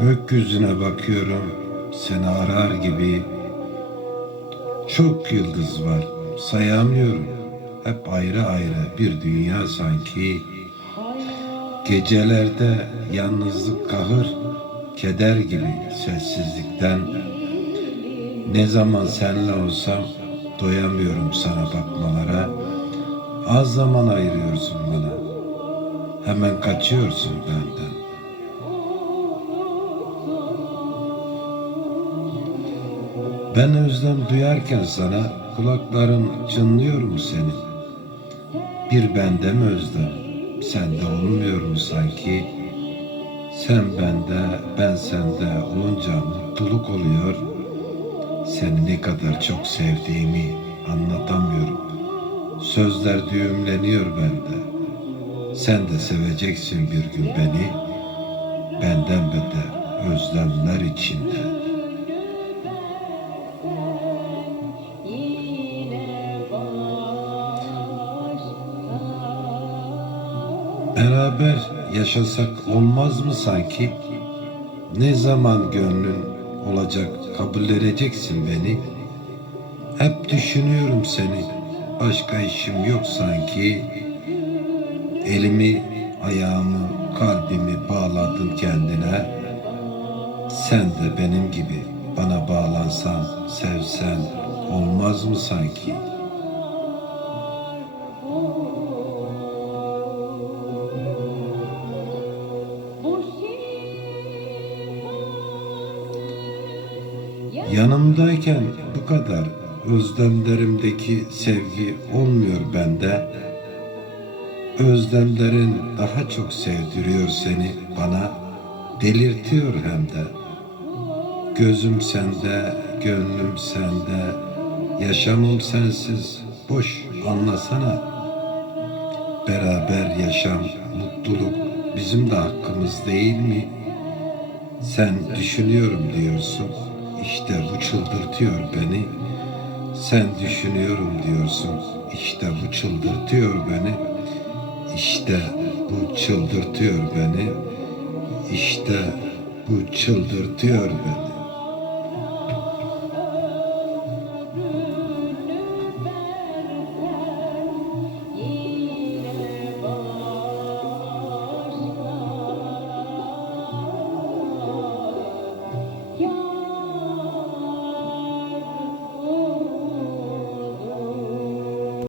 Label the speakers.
Speaker 1: Gökyüzüne bakıyorum, seni arar gibi. Çok yıldız var, sayamıyorum. Hep ayrı ayrı bir dünya sanki. Gecelerde yalnızlık kahır, keder gibi sessizlikten. Ne zaman seninle olsam doyamıyorum sana bakmalara. Az zaman ayırıyorsun bana. Hemen kaçıyorsun benden. Ben özlem duyarken sana kulaklarım çınlıyor mu senin? Bir bende mi özlem? Sende olmuyor mu sanki? Sen bende, ben sende olunca mutluluk oluyor. Seni ne kadar çok sevdiğimi anlatamıyorum. Sözler düğümleniyor bende. Sen de seveceksin bir gün beni. Benden beter özlemler içinde. Beraber yaşasak olmaz mı sanki? Ne zaman gönlün olacak kabulleneceksin beni? Hep düşünüyorum seni. Başka işim yok sanki. Elimi, ayağımı, kalbimi bağladın kendine. Sen de benim gibi bana bağlansan, sevsen olmaz mı sanki? Yanımdayken bu kadar özlemlerimdeki sevgi olmuyor bende. Özlemlerin daha çok sevdiriyor seni bana, delirtiyor hem de. Gözüm sende, gönlüm sende, yaşamım sensiz boş anlasana. Beraber yaşam, mutluluk bizim de hakkımız değil mi? Sen düşünüyorum diyorsun. İşte bu çıldırtıyor beni. Sen düşünüyorum diyorsun. İşte bu çıldırtıyor beni. İşte bu çıldırtıyor beni. İşte bu çıldırtıyor beni.